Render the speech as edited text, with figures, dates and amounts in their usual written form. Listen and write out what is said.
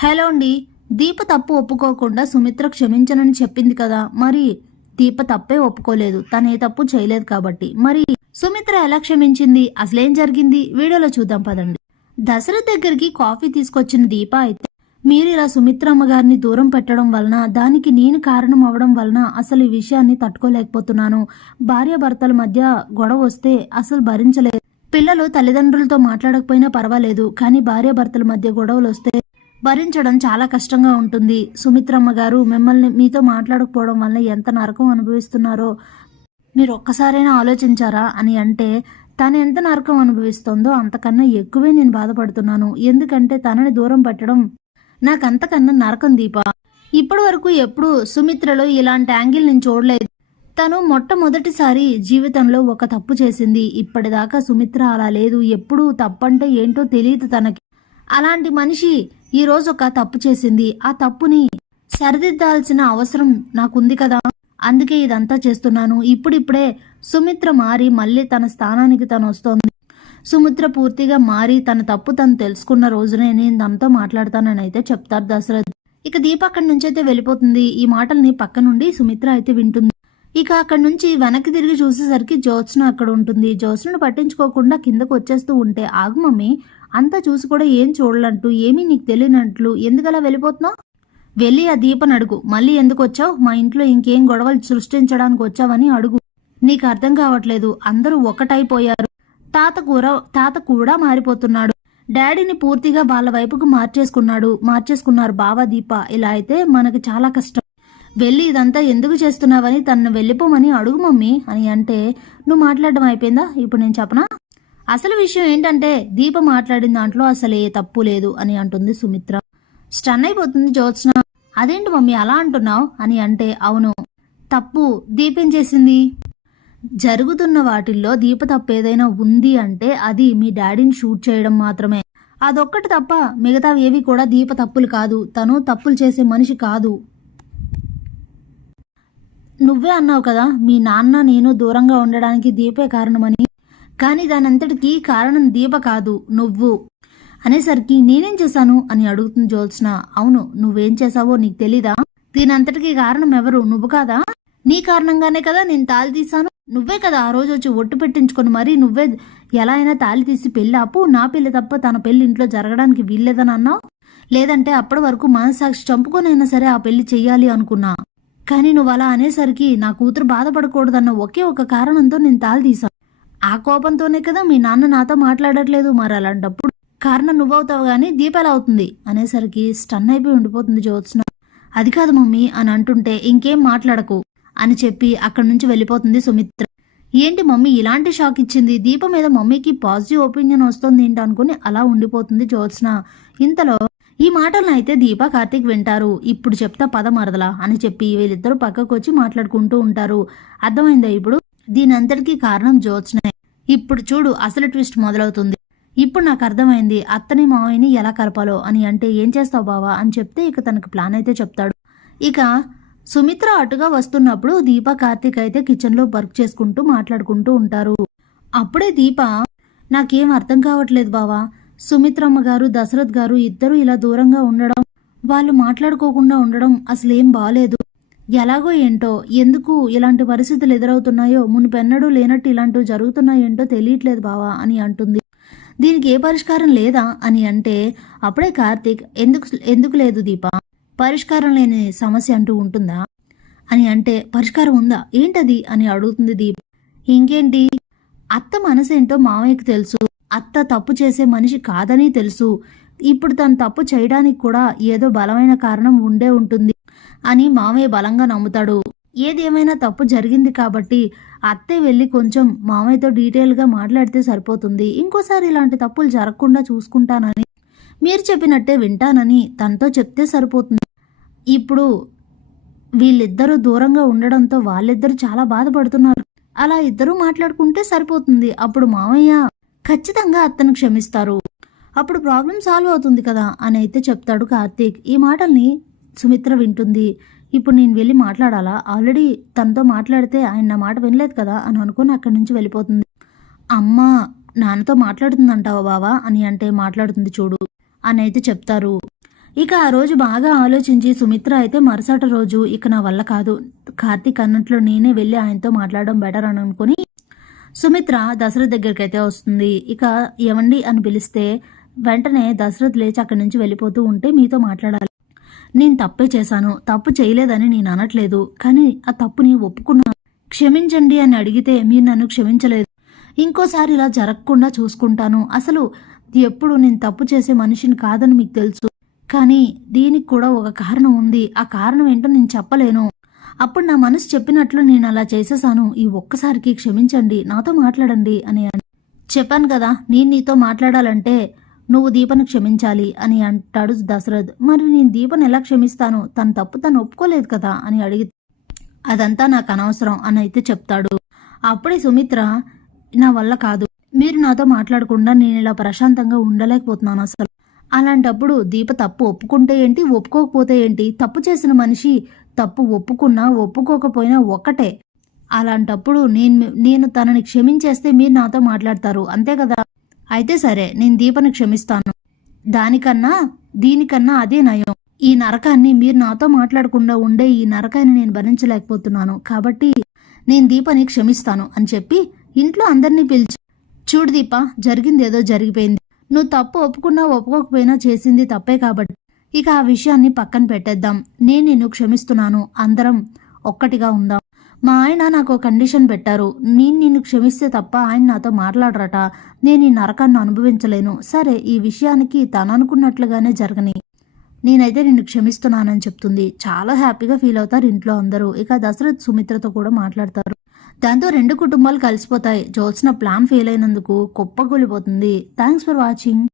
Hello అండి. దీప తప్పు ఒప్పుకోకుండా సుమిత్ర క్షమించనని చెప్పింది కదా, మరి దీప తప్పే ఒప్పుకోలేదు. తను ఏ తప్పు చేయలేదు కాబట్టి మరి సుమిత్ర ఎలా క్షమించింది, అసలేం జరిగింది వీడియోలో చూద్దాం పదండి. దశరథ్ దగ్గరికి కాఫీ తీసుకొచ్చిన దీప అయితే మీరు ఇలా సుమిత్రమ్మ గారిని దూరం పెట్టడం వలన, దానికి నేను కారణం అవడం వలన అసలు ఈ విషయాన్ని తట్టుకోలేకపోతున్నాను. భార్యాభర్తల మధ్య గొడవ వస్తే అసలు భరించలేదు. పిల్లలు తల్లిదండ్రులతో మాట్లాడకపోయినా పర్వాలేదు, కానీ భార్యాభర్తల మధ్య గొడవలు వస్తే భరించడం చాలా కష్టంగా ఉంటుంది. సుమిత్రమ్మ గారు మిమ్మల్ని మీతో మాట్లాడకపోవడం వల్ల ఎంత నరకం అనుభవిస్తున్నారో మీరు ఒక్కసారైనా ఆలోచించారా అని అంటే, తను ఎంత నరకం అనుభవిస్తుందో అంతకన్నా ఎక్కువే నేను బాధపడుతున్నాను. ఎందుకంటే తనని దూరం పెట్టడం నాకంతకన్నా నరకం దీప. ఇప్పటి వరకు ఎప్పుడు సుమిత్రలో ఇలాంటి యాంగిల్ నేను చూడలేదు. తను మొట్టమొదటిసారి జీవితంలో ఒక తప్పు చేసింది. ఇప్పటిదాకా సుమిత్ర అలా లేదు. ఎప్పుడు తప్పంటే ఏంటో తెలియదు తనకి. అలాంటి మనిషి ఈరోజు ఒక తప్పు చేసింది. ఆ తప్పుని సరిదిద్దాల్సిన అవసరం నాకుంది కదా, అందుకే ఇదంతా చేస్తున్నాను. ఇప్పుడిప్పుడే సుమిత్ర మారి మళ్ళీ తన స్థానానికి తను వస్తోంది. సుమిత్ర పూర్తిగా మారి తన తప్పు తను తెలుసుకున్న రోజునే నేను తనతో మాట్లాడతానని అయితే చెప్తారు దశరథ్. ఇక దీప అక్కడి నుంచి అయితే వెళ్ళిపోతుంది. ఈ మాటల్ని పక్క నుండి సుమిత్ర అయితే వింటుంది. ఇక అక్కడి నుంచి వెనక్కి తిరిగి చూసేసరికి జ్యోత్స్న అక్కడ ఉంటుంది. జ్యోత్స్నను పట్టించుకోకుండా కిందకు వచ్చేస్తూ ఉంటే, ఆగు మమ్మీ, అంతా చూసి కూడా ఏం చూడాలంటూ ఏమీ నీకు తెలియనట్లు ఎందుకలా వెళ్ళిపోతున్నావు? వెళ్ళి ఆ దీపని అడుగు, మళ్ళీ ఎందుకు వచ్చావు, మా ఇంట్లో ఇంకేం గొడవలు సృష్టించడానికి వచ్చావని అడుగు. నీకు అర్థం కావట్లేదు, అందరూ ఒకటైపోయారు. తాత కూడా మారిపోతున్నాడు. డాడీని పూర్తిగా వాళ్ళ వైపుకు మార్చేసుకున్నారు బావ దీప. ఇలా అయితే మనకు చాలా కష్టం. వెళ్ళి ఇదంతా ఎందుకు చేస్తున్నావని తనను వెళ్ళిపోమని అడుగు మమ్మీ అని అంటే, నువ్వు మాట్లాడడం అయిపోయిందా, ఇప్పుడు నేను చెప్పనా? అసలు విషయం ఏంటంటే దీప మాట్లాడిన దాంట్లో అసలు ఏ తప్పు లేదు అని అంటుంది సుమిత్ర. స్టన్ అయిపోతుంది జ్యోత్స్న. అదేంటి మమ్మీ అలా అంటున్నావు అని అంటే, అవును, తప్పు దీపేం చేసింది? జరుగుతున్న వాటిల్లో దీప తప్పు ఏదైనా ఉంది అంటే అది మీ డాడీని షూట్ చేయడం మాత్రమే. అదొక్కటి తప్ప మిగతావి ఏవి కూడా దీప తప్పులు కాదు. తను తప్పులు చేసే మనిషి కాదు. నువ్వే అన్నావు కదా, మీ నాన్న నేను దూరంగా ఉండడానికి దీపే కారణమని. కానీ దానంతటికీ కారణం దీప కాదు, నువ్వు అనేసరికి నేనేం చేశాను అని అడుగుతుంది జ్యోత్స్న. అవును, నువ్వేం చేశావో నీకు తెలీదా? దీనంతటికీ కారణం ఎవరు, నువ్వు కాదా? నీ కారణంగానే కదా నేను తాళి తీశాను. నువ్వే కదా ఆ రోజు వచ్చి ఒట్టు పెట్టించుకొని మరీ నువ్వే ఎలా అయినా తాళి తీసి పెళ్ళి ఆపు, నా పెళ్లి తప్ప తన పెళ్లి ఇంట్లో జరగడానికి వీల్లేదని అన్నావు. లేదంటే అప్పటి వరకు మనసాక్షి చంపుకొనైనా సరే ఆ పెళ్లి చెయ్యాలి అనుకున్నా. కానీ నువ్వు అలా అనేసరికి నా కూతురు బాధపడకూడదన్న ఒకే ఒక కారణంతో నేను తాళి తీశాను. ఆ కోపంతోనే కదా మీ నాన్న నాతో మాట్లాడట్లేదు. మరి అలాంటప్పుడు కారణం నువ్వవుతావు గానీ దీప ఎలా అవుతుంది అనేసరికి స్టన్ అయిపోయి ఉండిపోతుంది జ్యోత్స్న. అది కాదు మమ్మీ అని అంటుంటే, ఇంకేం మాట్లాడకు అని చెప్పి అక్కడి నుంచి వెళ్ళిపోతుంది సుమిత్ర. ఏంటి మమ్మీ ఇలాంటి షాక్ ఇచ్చింది, దీప మీద మమ్మీకి పాజిటివ్ ఒపీనియన్ వస్తుంది ఏంటి అనుకుని అలా ఉండిపోతుంది జ్యోత్స్న. ఇంతలో ఈ మాటలను అయితే దీప కార్తీక్ వింటారు. ఇప్పుడు చెప్తా పద మరదలా అని చెప్పి వీళ్ళిద్దరూ పక్కకు వచ్చి మాట్లాడుకుంటూ ఉంటారు. అర్థమైందా ఇప్పుడు? దీని అంతటికీ కారణం జ్యోత్స్నే. ఇప్పుడు చూడు అసలు ట్విస్ట్ మొదలవుతుంది. ఇప్పుడు నాకు అర్థమైంది అత్తని మావయ్యని ఎలా కలపాలో అని అంటే, ఏం చేస్తావు బావా అని చెప్తే ఇక తనకు ప్లాన్ అయితే చెప్తాడు. ఇక సుమిత్ర అటుగా వస్తున్నప్పుడు దీప కార్తీక్ అయితే కిచెన్లో వర్క్ చేసుకుంటూ మాట్లాడుకుంటూ ఉంటారు. అప్పుడే దీప, నాకేం అర్థం కావట్లేదు బావా, సుమిత్రమ్మ గారు దశరథ్ గారు ఇద్దరు ఇలా దూరంగా ఉండడం, వాళ్ళు మాట్లాడుకోకుండా ఉండడం అసలేం బాలేదు. ఎలాగో ఏంటో, ఎందుకు ఇలాంటి పరిస్థితులు ఎదురవుతున్నాయో, మునుపెన్నడూ లేనట్టు ఇలాంటివి జరుగుతున్నాయేంటో తెలియట్లేదు బావా అని అంటుంది. దీనికి ఏ పరిష్కారం లేదా అని అంటే, అప్పుడే కార్తీక్, ఎందుకు లేదు దీప, పరిష్కారం లేని సమస్య అంటూ ఉంటుందా అని అంటే, పరిష్కారం ఉందా ఏంటది అని అడుగుతుంది దీప. ఇంకేంటి, అత్త మనసేంటో మామయ్యకు తెలుసు. అత్త తప్పు చేసే మనిషి కాదని తెలుసు. ఇప్పుడు తను తప్పు చేయడానికి కూడా ఏదో బలమైన కారణం ఉండే ఉంటుంది అని మామయ్య బలంగా నమ్ముతాడు. ఏదేమైనా తప్పు జరిగింది కాబట్టి అత్తే వెళ్ళి కొంచెం మామయ్యతో డీటెయిల్గా మాట్లాడితే సరిపోతుంది. ఇంకోసారి ఇలాంటి తప్పులు జరగకుండా చూసుకుంటానని, మీరు చెప్పినట్టే వింటానని తనతో చెప్తే సరిపోతుంది. ఇప్పుడు వీళ్ళిద్దరూ దూరంగా ఉండడంతో వాళ్ళిద్దరూ చాలా బాధపడుతున్నారు. అలా ఇద్దరూ మాట్లాడుకుంటే సరిపోతుంది. అప్పుడు మామయ్య ఖచ్చితంగా అత్తను క్షమిస్తారు. అప్పుడు ప్రాబ్లం సాల్వ్ అవుతుంది కదా అని అయితే చెప్తాడు కార్తీక్. ఈ మాటల్ని సుమిత్ర వింటుంది. ఇప్పుడు నేను వెళ్ళి మాట్లాడాలా? ఆల్రెడీ తనతో మాట్లాడితే ఆయన నా మాట వినలేదు కదా అని అనుకుని అక్కడి నుంచి వెళ్ళిపోతుంది. అమ్మ నాన్నతో మాట్లాడుతుందంటావా బావా అని అంటే, మాట్లాడుతుంది చూడు అని అయితే చెప్తారు. ఇక ఆ రోజు బాగా ఆలోచించి సుమిత్ర అయితే మరుసటి రోజు ఇక నా వల్ల కాదు, కార్తీక్ అన్నట్లు నేనే వెళ్ళి ఆయనతో మాట్లాడడం బెటర్ అని అనుకుని సుమిత్ర దశరథ్ దగ్గరికి అయితే వస్తుంది. ఇక ఏమండి అని పిలిస్తే వెంటనే దశరథ్ లేచి అక్కడి నుంచి వెళ్ళిపోతూ ఉంటే మీతో మాట్లాడాలి. నేను తప్పే చేశాను, తప్పు చేయలేదని నేను అనట్లేదు, కానీ ఆ తప్పుని ఒప్పుకున్నాను, క్షమించండి అని అడిగితే మీరు నన్ను క్షమించలేదు. ఇంకోసారి ఇలా జరగకుండా చూసుకుంటాను. అసలు ఎప్పుడు నేను తప్పు చేసే మనిషిని కాదని మీకు తెలుసు, కానీ దీనికి కూడా ఒక కారణం ఉంది. ఆ కారణం ఏంటో నేను చెప్పలేను. అప్పుడు నా మనసు చెప్పినట్లు నేను అలా చేసేసాను. ఈ ఒక్కసారికి క్షమించండి, నాతో మాట్లాడండి అని చెప్పాను కదా. నేను నీతో మాట్లాడాలంటే నువ్వు దీపను క్షమించాలి అని అంటాడు దశరథ్. మరి నేను దీపను ఎలా క్షమిస్తాను? తన తప్పు తను ఒప్పుకోలేదు కదా అని అడిగి అదంతా నాకు అనవసరం అని అయితే చెప్తాడు. అప్పుడే సుమిత్ర, నా వల్ల కాదు, మీరు నాతో మాట్లాడకుండా నేను ఇలా ప్రశాంతంగా ఉండలేకపోతున్నాను అసలు. అలాంటప్పుడు దీప తప్పు ఒప్పుకుంటే ఏంటి, ఒప్పుకోకపోతే ఏంటి? తప్పు చేసిన మనిషి తప్పు ఒప్పుకున్నా ఒప్పుకోకపోయినా ఒక్కటే. అలాంటప్పుడు నేను తనని క్షమించేస్తే మీరు నాతో మాట్లాడతారు, అంతే కదా? అయితే సరే, నేను దీపని క్షమిస్తాను. దీనికన్నా అదే నయం. ఈ నరకాన్ని, మీరు నాతో మాట్లాడకుండా ఉండే ఈ నరకాన్ని నేను భరించలేకపోతున్నాను, కాబట్టి నేను దీపని క్షమిస్తాను అని చెప్పి ఇంట్లో అందరినీ పిలిచి, చూడు దీప, జరిగింది ఏదో జరిగిపోయింది. నువ్వు తప్పు ఒప్పుకున్నా ఒప్పుకోకపోయినా చేసింది తప్పే కాబట్టి ఇక ఆ విషయాన్ని పక్కన పెట్టేద్దాం. నేను నిన్ను క్షమిస్తున్నాను, అందరం ఒక్కటిగా ఉందాం. మా ఆయన నాకు కండిషన్ పెట్టారు, నేను నిన్ను క్షమిస్తే తప్ప ఆయన నాతో మాట్లాడరట. నేను ఈ నరకాన్ని అనుభవించలేను. సరే, ఈ విషయానికి తను అనుకున్నట్లుగానే జరగని, నేనైతే నిన్ను క్షమిస్తున్నానని చెప్తుంది. చాలా హ్యాపీగా ఫీల్ అవుతారు ఇంట్లో అందరూ. ఇక దశరథ్ సుమిత్రతో కూడా మాట్లాడతారు. దాంతో రెండు కుటుంబాలు కలిసిపోతాయి. జ్యోత్స్న ప్లాన్ ఫెయిల్ అయినందుకు కుప్పకూలిపోతుంది. Thanks for watching.